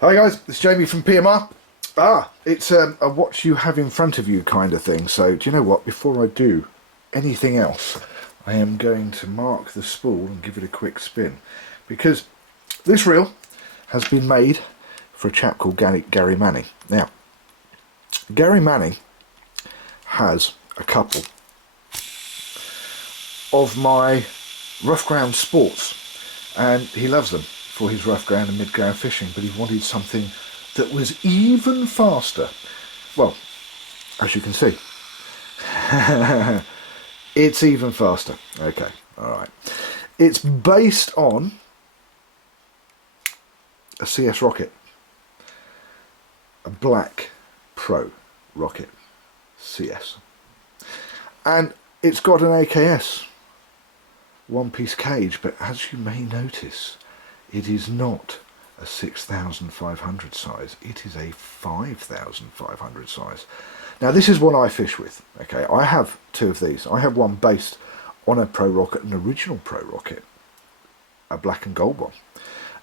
Hi guys, it's Jamie from PMR. It's a watch you have in front of you kind of thing. So do you know what? Before I do anything else, I am going to mark the spool and give it a quick spin. Because this reel has been made for a chap called Gary Manning. Now, Gary Manning has a couple of my rough ground sports and he loves them for his rough ground and mid ground fishing, but he wanted something that was even faster. Well, as you can see, it's even faster. Okay, alright. It's based on a CS rocket, a black Pro rocket CS, and it's got an AKS one piece cage, but as you may notice, it is not a 6,500 size, it is a 5,500 size. Now this is what I fish with. Okay, I have two of these. I have one based on a ProRocket, an original ProRocket, a black and gold one,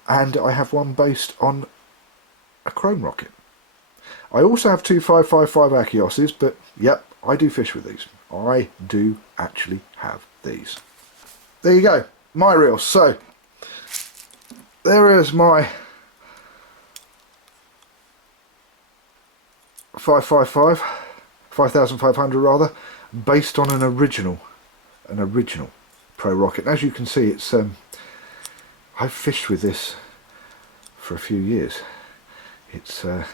and I have one based on a chrome rocket. I also have two 555 Achioses, but yep, I do fish with these. I do actually have these. There you go, my reels. So there is my 5,500 rather, based on an original ProRocket. And as you can see, it's I've fished with this for a few years. It's and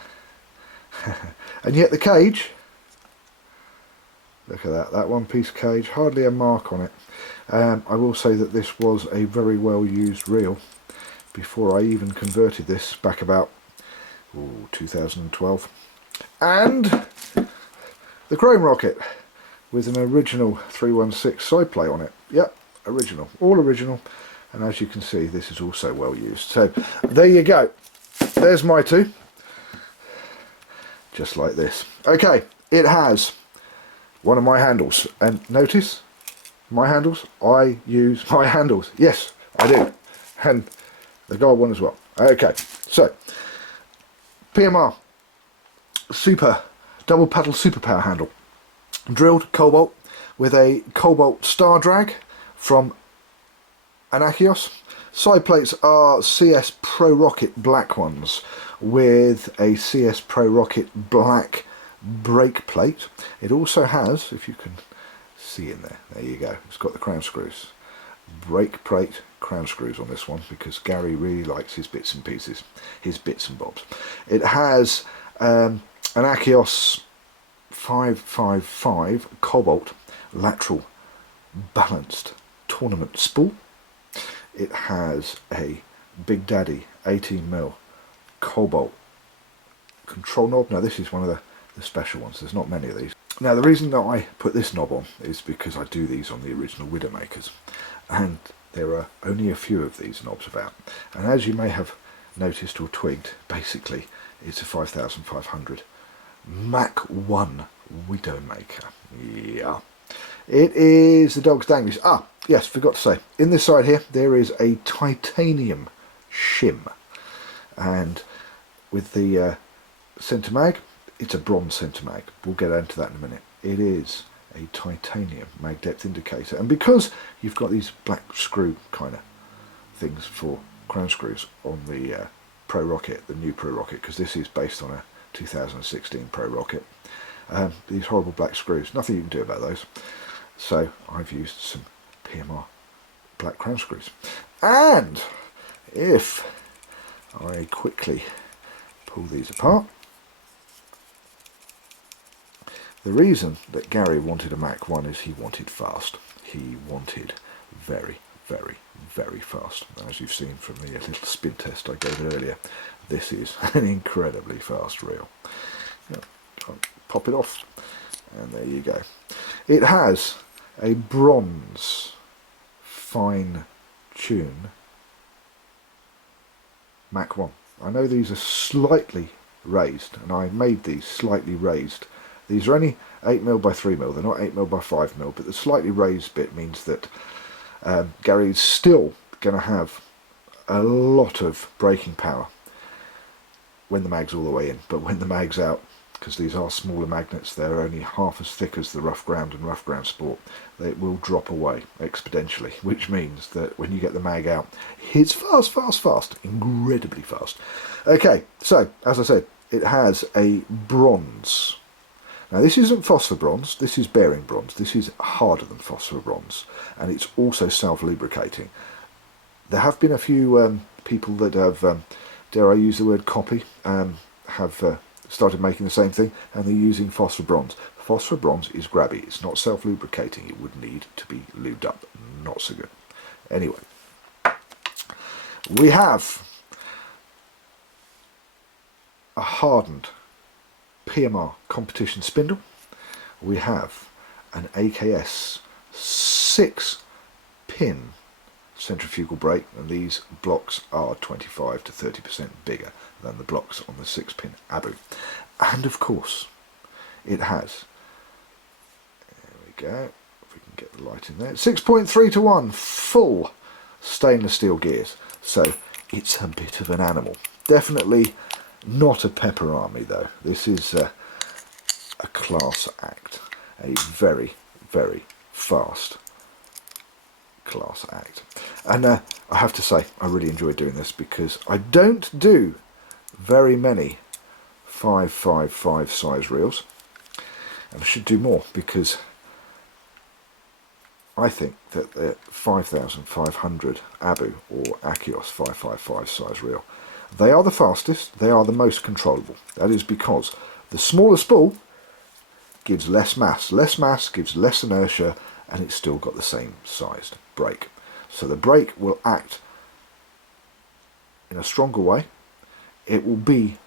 yet the cage, look at that one piece cage, hardly a mark on it. I will say that this was a very well used reel before I even converted this back about 2012. And the chrome rocket with an original 316 side plate on it. Yep, original, all original. And as you can see, this is also well used. So there you go, there's my two, just like this. Okay, it has one of my handles, and notice my handles, I use my handles, yes I do, and the gold one as well. Okay, so PMR super double paddle super power handle, drilled cobalt with a cobalt star drag from an Achios. Side plates are CS ProRocket black ones with a CS ProRocket black brake plate. It also has, if you can see in there you go, it's got the crown screws, brake plate crown screws on this one, because Gary really likes his bits and pieces, his bits and bobs. It has an Achios 555 cobalt lateral balanced tournament spool. It has a Big Daddy 18mm cobalt control knob. Now this is one of the special ones, there's not many of these. Now the reason that I put this knob on is because I do these on the original Widowmakers, and there are only a few of these knobs about, and as you may have noticed or twigged, basically it's a 5,500 Mach 1 Widowmaker. Yeah, it is the dog's danglies. Yes, forgot to say, in this side here there is a titanium shim, and with the centre mag, it's a bronze centre mag. We'll get into that in a minute. It is a titanium mag depth indicator, and because you've got these black screw kind of things for crown screws on the ProRocket, the new ProRocket, because this is based on a 2016 ProRocket, these horrible black screws, nothing you can do about those, so I've used some PMR black crown screws. And if I quickly pull these apart, the reason that Gary wanted a Mach 1 is he wanted fast. He wanted very, very, very fast. As you've seen from the little spin test I gave earlier, this is an incredibly fast reel. Pop it off, and there you go. It has a bronze fine tune Mach 1. I know these are slightly raised, and I made these slightly raised. These are only 8mm by 3mm, they're not 8mm by 5mm, but the slightly raised bit means that Gary's still going to have a lot of braking power when the mag's all the way in, but when the mag's out, because these are smaller magnets, they're only half as thick as the rough ground and rough ground sport, they will drop away exponentially, which means that when you get the mag out, it's fast, incredibly fast. Okay, so as I said, it has a bronze. Now this isn't phosphor bronze, this is bearing bronze. This is harder than phosphor bronze, and it's also self-lubricating. There have been a few people that have, dare I use the word copy, have started making the same thing, and they're using phosphor bronze. Phosphor bronze is grabby, it's not self-lubricating, it would need to be lubed up. Not so good. Anyway, we have a hardened PMR competition spindle. We have an AKS 6-pin centrifugal brake, and these blocks are 25 to 30% bigger than the blocks on the 6-pin Abu. And of course, it has, there we go, if we can get the light in there, 6.3 to 1 full stainless steel gears. So it's a bit of an animal. Definitely not a pepper army though. This is a class act, a very, very fast class act. And I have to say, I really enjoy doing this because I don't do very many 555 size reels, and I should do more because I think that the 5500 Abu or Achios 555 size reel, they are the fastest, they are the most controllable. That is because the smaller spool gives less mass. Less mass gives less inertia, and it's still got the same sized brake. So the brake will act in a stronger way. It will be,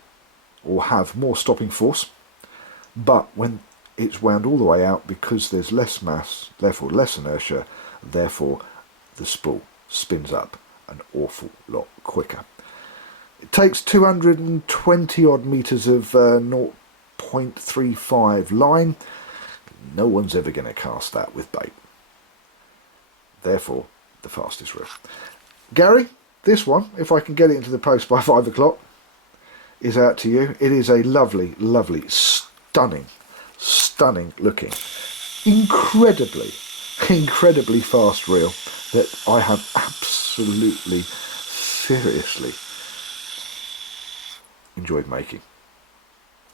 or have more stopping force, but when it's wound all the way out, because there's less mass, therefore less inertia, therefore the spool spins up an awful lot quicker. It takes 220 odd meters of 0.35 line. No one's ever going to cast that with bait. Therefore, the fastest reel. Gary, this one, if I can get it into the post by 5 o'clock, is out to you. It is a lovely, lovely, stunning looking, incredibly fast reel that I have absolutely, seriously enjoyed making.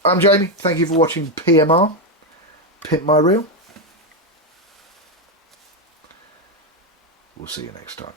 I'm Jamie, thank you for watching PMR, Pimp My Reel. We'll see you next time.